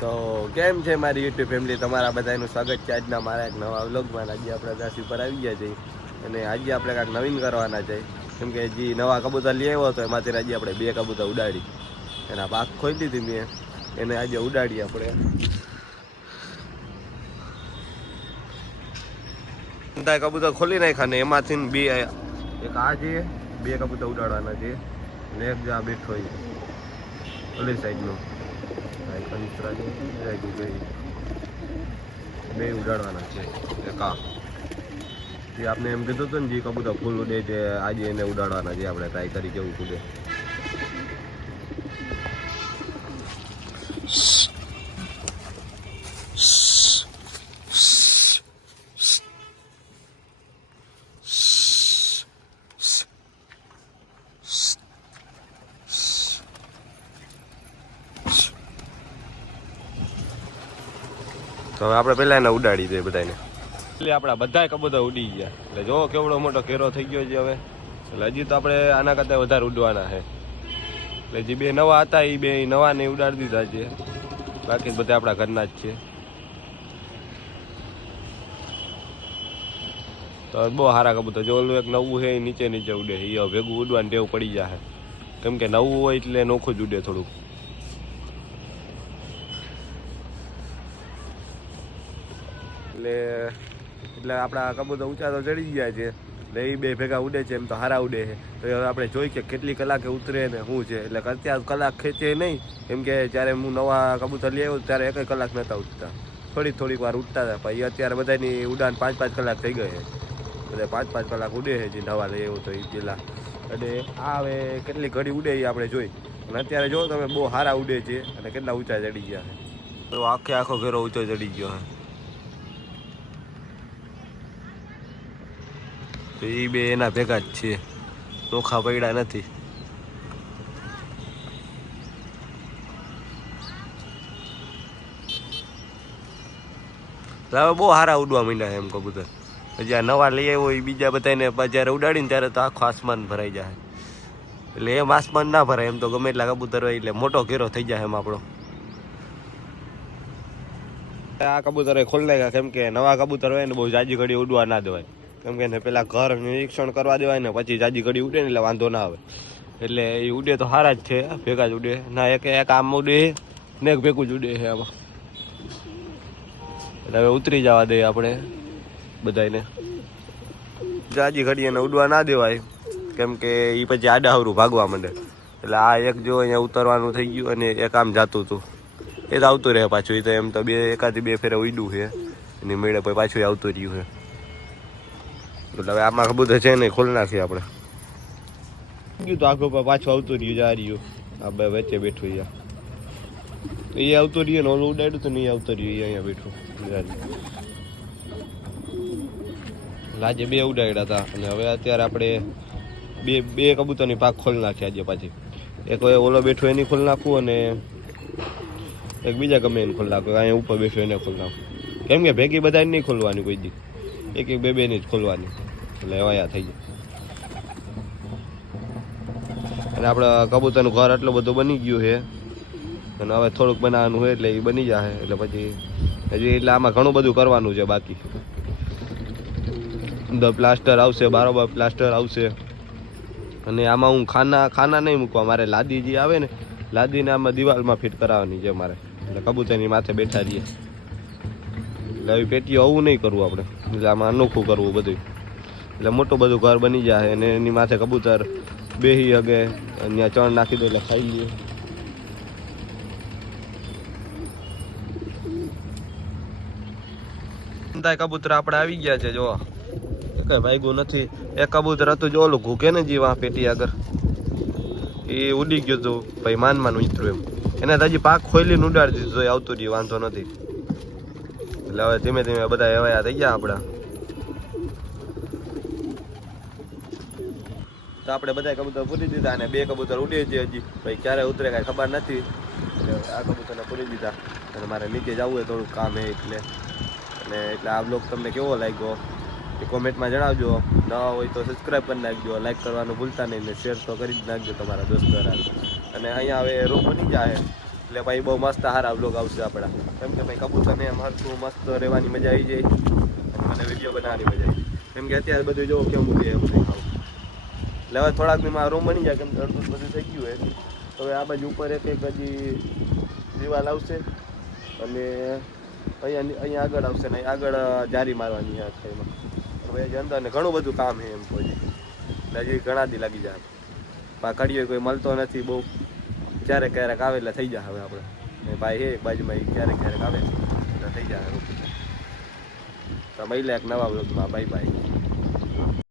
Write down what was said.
તો કેમ છે મારી યુટ્યુબ ફેમિલી, તમારા બધાનું સ્વાગત છે આજના મારા એક નવા વ્લોગમાં. આજે આપણે રાશિ પર આવી ગયા છીએ અને આજે આપણે કાંઈક નવીન કરવાના છે. કેમ કે જે નવા કબૂતર લઈ આવ્યો હતો એમાંથી આજે આપણે 2 કબૂતર ઉડાડી, એના પાંખ ખોલી દીધી મેં, એને આજે ઉડાડીએ આપણે. કબૂતર ખોલી નાખ્યા ને એમાંથી 2, એક આ છે, 2 કબૂતર ઉડાડવાના છે ને એક જે આ બેઠો છે ઓલી સાઈડનો બે ઉડાડવાના છે. એક આ જે આપણે એમ કીધું હતું ને, જે કબૂતર ફૂલ ઉડે છે આજે એને ઉડાડવાના છે. આપણે ટ્રાય કરી કેવું ઉડે. તો હવે આપણે પહેલાં એને ઉડાડી દઈએ બધાને. એટલે આપણા બધા કબૂતર ઉડી ગયા. એટલે જો કેવડો મોટો ઘેરો થઈ ગયો છે હવે. એટલે હજી તો આપણે આના કરતાં વધારે ઉડવાના છે. એટલે જે 2 નવા હતા એ 2 નવાને ઉડાડી દીધા છે. બાકી બધા આપણા ઘરના જ છે. તો બહુ સારા કબૂતર. જો ઓલું એક નવું છે એ નીચે નીચે ઉડે, એ ભેગું ઉડવાની ટેવ પડી જાય. કેમ કે નવું હોય એટલે નોખું જ ઉડે થોડુંક. એટલે આપણા કબૂતર ઊંચા તો ચડી ગયા છે. એટલે એ 2 ભેગા ઉડે છે, એમ તો સારા ઉડે છે. તો હવે આપણે જોઈ કે કેટલી કલાકે ઉતરે ને શું છે. એટલે અત્યારે કલાક ખેંચે નહીં, કેમ કે જ્યારે હું નવા કબૂતર લઈ આવ્યો ત્યારે 1 કલાક નહોતા ઉડતા, થોડીક વાર ઉડતા હતા. પછી અત્યારે બધાની ઉડાન 5-5 કલાક થઈ ગઈ છે. બધા 5-5 કલાક ઉડે છે જે નવા લઈ આવ્યો તો એ પહેલાં. અને આ હવે કેટલી ઘડી ઉડે એ આપણે જોઈ. અને અત્યારે જો તમે બહુ સારા ઉડે છે અને કેટલા ઊંચા ચડી ગયા છે. તો આખો ઘેરો ઊંચો ચડી ગયો છે. તો એ 2 એના ભેગા જ છે, નોખા પડ્યા નથી. હવે બહુ સારા ઉડવા માંડ્યા એમ કબૂતર. હજી આ નવા લઈ આવ્યો એ બીજા બધાને જ્યારે ઉડાડીને ત્યારે તો આખું આસમાન ભરાઈ જાય. એટલે એમ આસમાન ના ભરાય, એમ તો ગમે એટલા કબૂતર હોય એટલે મોટો ઘેરો થઈ જાય એમ આપણો. આ કબૂતર ખોલી નાખ્યા, કેમ કે નવા કબૂતર હોય ને બહુ જાજી ઘડી ઉડવા ના દેવાય. કેમ કે એને પેલા ઘર નિરીક્ષણ કરવા દેવાય ને પછી જાજી ઘડી ઉડે ને એટલે વાંધો ના આવે. એટલે એ ઉડે તો સારા જ છે, ભેગા જ ઉડે ના. એક આમ ઉડે ને એક ભેગું જ ઉડે છે આમાં. એટલે હવે ઉતરી જવા દઈએ આપણે બધાને. જાજી ઘડી એને ઉડવા ના દેવાય, કેમ કે એ પછી આડાહવરું ભાગવા માંડે. એટલે આ એક જો અહીંયા ઉતરવાનું થઈ ગયું અને એક આમ જાતું હતું એ તો આવતું રહે પાછું. એ તો એમ તો એકાદી 2 ફેરે ઉડ્યું છે એની મેળે, પછી પાછું આવતું રહ્યું છે. એટલે હવે આમાં કબૂતર છે નહીં, ખોલી નાખીએ આપણે. તો આખું પાછું આવતું રહ્યું, જા રહ્યું. આ બે વચ્ચે બેઠું એ આવતું રહ્યું ને ઓલું ઉડાડ્યું તો નહીં આવતું રહ્યું, એ અહીંયા બેઠું. આજે 2 ઉડાડ્યા હતા અને હવે અત્યારે આપણે બે કબૂતરની પાક ખોલી નાખી આજે પાછી. એક ઓલો બેઠો એની ખોલી નાખવું અને એક બીજા ગમે એને ખોલી નાખવું. અહીંયા ઉપર બેઠો એને ખોલી નાખવું. કેમ કે ભેગી બધા નહીં ખોલવાની કોઈ દી, 1-2 ની જ ખોલવાની. એટલે એવા થઈ જાય. અને આપણા કબૂતરનું ઘર આટલું બધું બની ગયું છે અને હવે થોડુંક બનાવવાનું હોય એટલે એ બની જાય. એટલે પછી હજી એટલે આમાં ઘણું બધું કરવાનું છે બાકી. અંદર પ્લાસ્ટર આવશે, બારોબાર પ્લાસ્ટર આવશે. અને આમાં હું ખાના નહીં મૂકવા, મારે લાદી જે આવે ને, લાદીને આમાં દિવાલમાં ફિટ કરાવવાની છે મારે. એટલે કબૂતરની માથે બેઠા રહીએ. એટલે આવી પેટીઓ આવું નહીં કરવું આપણે, એટલે આમાં અનોખું કરવું બધું. એટલે મોટું બધું ઘર બની જાય અને એની માથે કબૂતર બેસી હગે. ત્યાં ચણ નાખી દો એટલે ખાઈ લઈએ. કબૂતર આપણે આવી ગયા છે. જો કઈ ભાગ્યું નથી. એક કબૂતર હતું જો ઓલું ઘૂકે ને જીવા પેટી આગળ, એ ઉડી ગયું હતું. ભાઈ માન ઉતર્યું એમ. એને તો હજી પાક ખોલીને ઉડાડી દીધું, તો આવતું રહ્યું, વાંધો નથી. એટલે હવે ધીમે ધીમે બધા એવાયા થઈ ગયા આપણા. તો આપણે બધા કબૂતર પૂરી દીધા અને 2 કબૂતર ઉડે છે હજી. ભાઈ ક્યારે ઉતરે કાંઈ ખબર નથી. એટલે આ કબૂતરને પૂરી દીધા અને મારે નીચે જવું હોય, થોડુંક કામ છે એટલે. અને એટલે આ બ્લોગ તમને કેવો લાગ્યો એ કોમેન્ટમાં જણાવજો. નવા હોય તો સબસ્ક્રાઈબ કરી નાખજો, લાઈક કરવાનું ભૂલતા નહીં ને શેર તો કરી જ નાખજો તમારા દોસ્તો. અને અહીંયા હવે રૂમ બની જાય એટલે ભાઈ બહુ મસ્ત સારા બ્લોગ આવશે આપણા, કેમ કે ભાઈ કબૂતરને એમ હરખું મસ્ત રહેવાની મજા આવી જાય અને મને વિડીયો બનાવવાની મજા આવી જાય, કેમ કે અત્યારે બધું જોવો કેવું છે બધું ખાવું. એટલે હવે થોડાક દીમાં રૂમ બની જાય, કેમ કે અડધું બધું થઈ ગયું હોય. હવે આ બાજુ ઉપર એક હજી દિવાલ આવશે અને અહીંયા આગળ આવશે ને આગળ જારી મારવાની છે આખામાં. હવે હજી અંદર ને ઘણું બધું કામ છે એમ તો હજી ઘણા દી લાગી જાય. પાકડીઓ કોઈ મળતો નથી બહુ, ક્યારેક ક્યારેક આવે એટલે થઈ જાય. હવે આપણે ભાઈ છે એક બાજુમાં, ક્યારેક ક્યારેક આવે એટલે થઈ જાય. તો મળીએ એક નવા બ્લોગમાં. Bye bye.